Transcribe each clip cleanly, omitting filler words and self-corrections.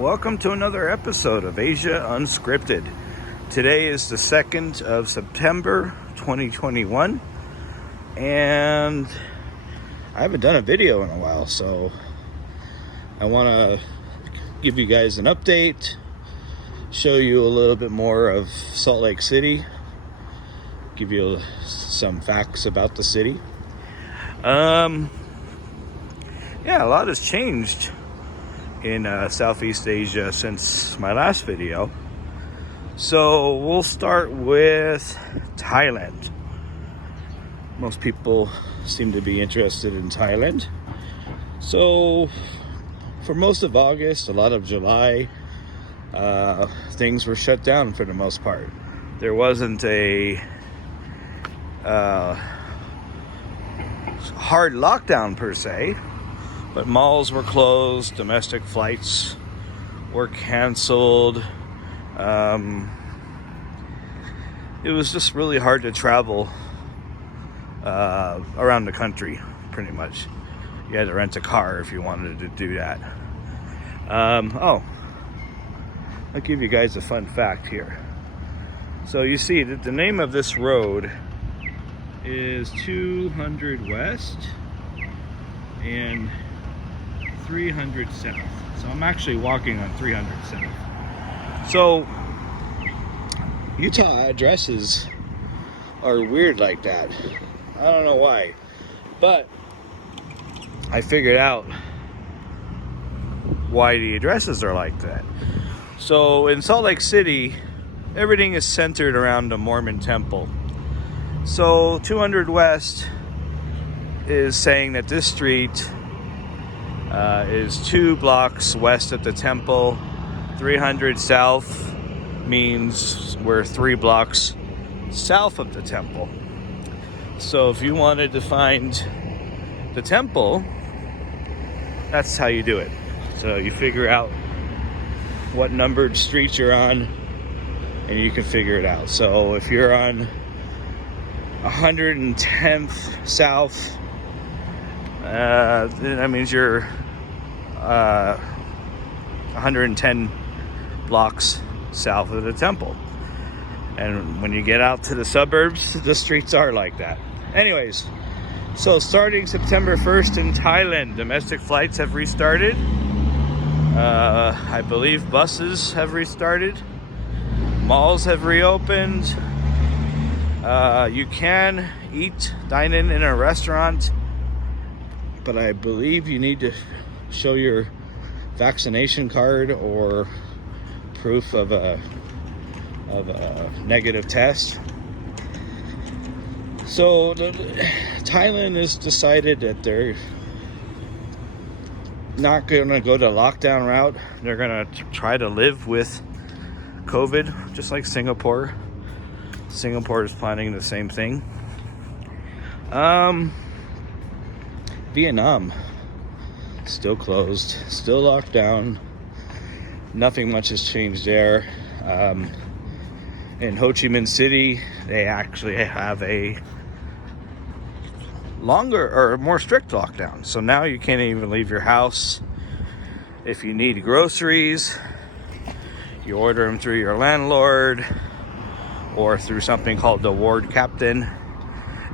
Welcome to another episode of Asia Unscripted. Today is the 2nd of September 2021, and I haven't done a video in a while, so I want to give you guys an update, show you a little bit more of Salt Lake City, give you some facts about the city. A lot has changed in Southeast Asia since my last video. So we'll start with Thailand. Most people seem to be interested in Thailand. So for most of August, a lot of July, things were shut down for the most part. There wasn't a hard lockdown per se, but malls were closed, domestic flights were canceled. It was just really hard to travel around the country, pretty much. You had to rent a car if you wanted to do that. I'll give you guys a fun fact here. So you see that the name of this road is 200 West and 300 South. So I'm actually walking on 300 South. So Utah addresses are weird like that. I don't know why, but I figured out why the addresses are like that. So in Salt Lake City, everything is centered around the Mormon temple. So 200 West is saying that this street is 2 blocks west of the temple. 300 South means we're 3 blocks south of the temple. So if you wanted to find the temple, that's how you do it. So you figure out what numbered street you're on, and you can figure it out. So if you're on 110th South, that means you're 110 blocks south of the temple. And when you get out to the suburbs, the streets are like that. Anyways, so starting September 1st in Thailand, domestic flights have restarted. I believe buses have restarted. Malls have reopened. You can dine in a restaurant, but I believe you need to show your vaccination card or proof of a negative test. So Thailand has decided that they're not going to go the lockdown route. They're going to try to live with COVID, just like Singapore. Singapore is planning the same thing. Vietnam, still closed, still locked down. Nothing much has changed there. In Ho Chi Minh City, they actually have a longer or more strict lockdown. So now you can't even leave your house. If you need groceries, you order them through your landlord or through something called the ward captain,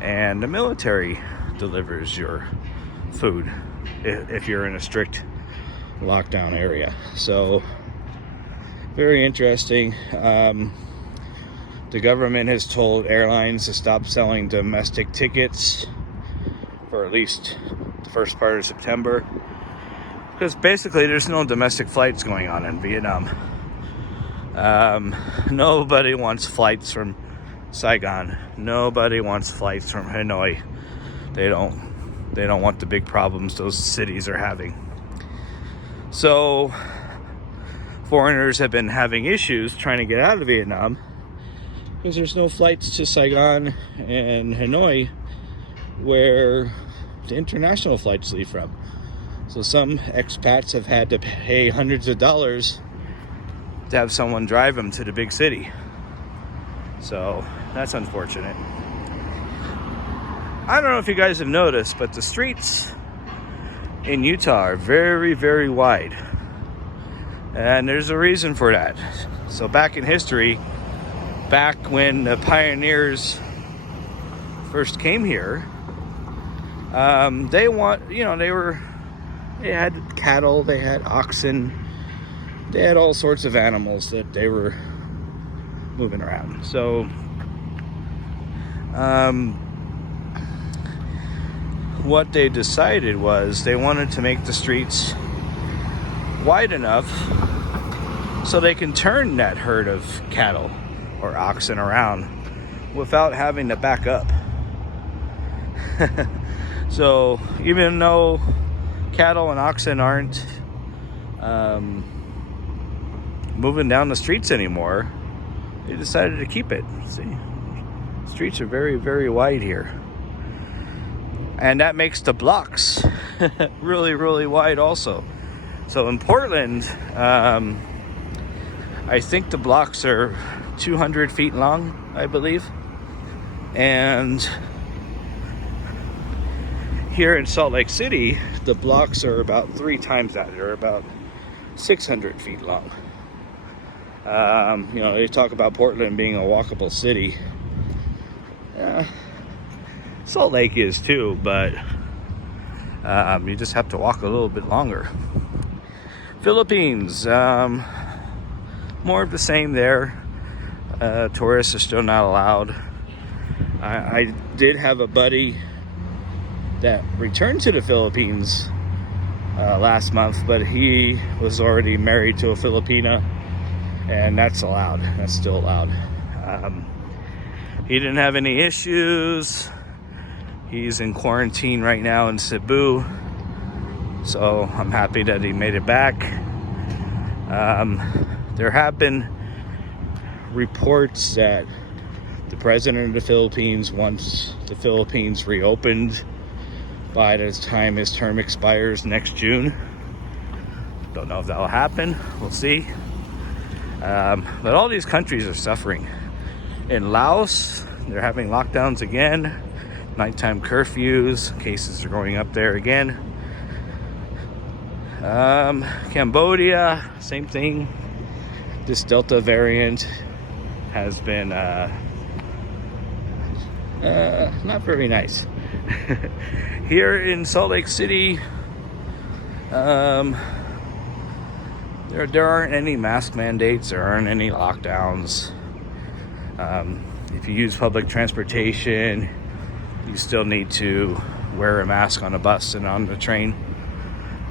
and the military delivers your food if you're in a strict lockdown area. So very interesting. The government has told airlines to stop selling domestic tickets for at least the first part of September, because basically there's no domestic flights going on in Vietnam. Nobody wants flights from Saigon. Nobody wants flights from Hanoi. They don't want the big problems those cities are having. So foreigners have been having issues trying to get out of Vietnam because there's no flights to Saigon and Hanoi where the international flights leave from. So some expats have had to pay hundreds of dollars to have someone drive them to the big city. So that's unfortunate. I don't know if you guys have noticed, but the streets in Utah are very, very wide. And there's a reason for that. So back in history, back when the pioneers first came here, they had cattle, they had oxen, they had all sorts of animals that they were moving around. So what they decided was they wanted to make the streets wide enough so they can turn that herd of cattle or oxen around without having to back up. So even though cattle and oxen aren't moving down the streets anymore, they decided to keep it. See, streets are very, very wide here, and that makes the blocks really, really wide also. So in Portland, I think the blocks are 200 feet long, I believe. And here in Salt Lake City, the blocks are about 3 times that. They're about 600 feet long. They talk about Portland being a walkable city. Salt Lake is too, but you just have to walk a little bit longer. Philippines, more of the same there. Tourists are still not allowed. I did have a buddy that returned to the Philippines last month, but he was already married to a Filipina, and that's allowed. That's still allowed. He didn't have any issues. He's in quarantine right now in Cebu, so I'm happy that he made it back. There have been reports that the president of the Philippines wants the Philippines reopened by the time his term expires next June. Don't know if that'll happen. We'll see. But all these countries are suffering. In Laos, they're having lockdowns again. Nighttime curfews. Cases are going up there again. Cambodia, same thing. This Delta variant has been not very nice. Here in Salt Lake City, there aren't any mask mandates. There aren't any lockdowns. If you use public transportation, you still need to wear a mask on a bus and on the train.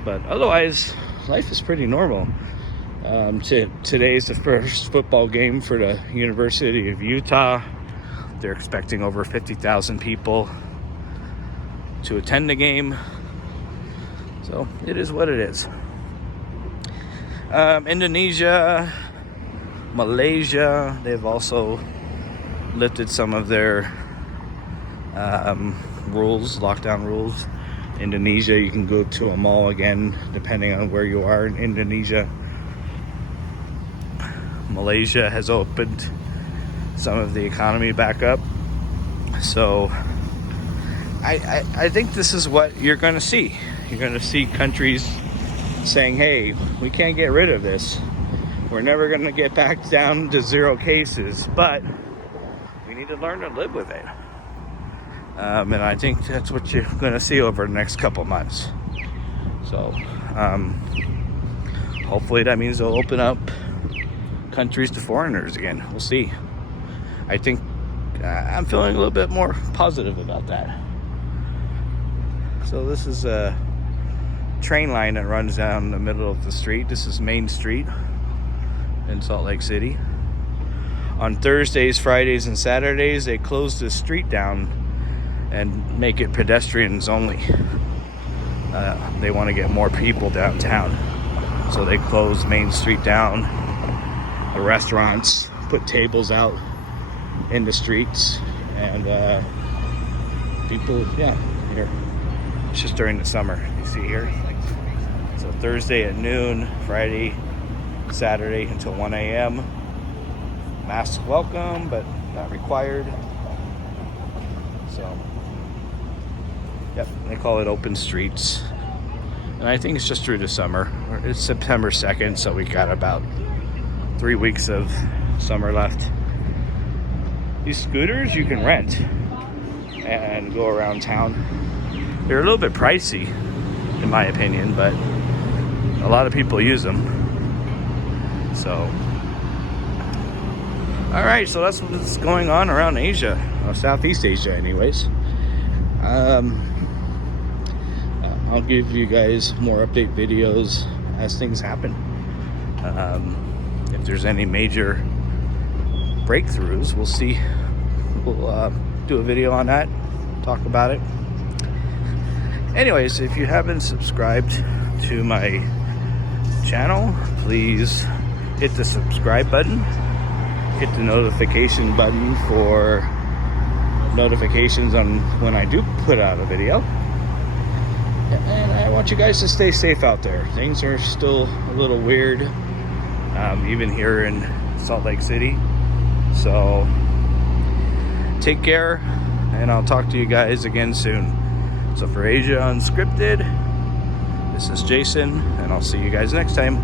But otherwise, life is pretty normal. Today's the first football game for the University of Utah. They're expecting over 50,000 people to attend the game. So it is what it is. Indonesia, Malaysia, they've also lifted some of their lockdown rules. Indonesia, you can go to a mall again, depending on where you are in Indonesia. Malaysia has opened some of the economy back up. So I think this is what you're going to see. You're going to see countries saying, hey, we can't get rid of this. We're never going to get back down to 0 cases, but we need to learn to live with it. And I think that's what you're going to see over the next couple months. So hopefully that means they'll open up countries to foreigners again. We'll see. I think I'm feeling a little bit more positive about that. So this is a train line that runs down the middle of the street. This is Main Street in Salt Lake City. On Thursdays, Fridays, and Saturdays, they close the street down and make it pedestrians only. They want to get more people downtown, so they close Main Street down. The restaurants put tables out in the streets, and people, here. It's just during the summer. You see here. So Thursday at noon, Friday, Saturday until 1 a.m. Masks welcome, but not required. So, yep, they call it open streets. And I think it's just through the summer. It's September 2nd, so we got about 3 weeks of summer left. These scooters you can rent and go around town. They're a little bit pricey, in my opinion, but a lot of people use them. So, all right, so that's what's going on around Asia, or Southeast Asia anyways. I'll give you guys more update videos as things happen. If there's any major breakthroughs, we'll see. We'll do a video on that, talk about it. Anyways, if you haven't subscribed to my channel, please hit the subscribe button, hit the notification button for notifications on when I do put out a video. And I want you guys to stay safe out there. Things are still a little weird, even here in Salt Lake City. So take care, and I'll talk to you guys again soon. So for Asia Unscripted, this is Jason, and I'll see you guys next time.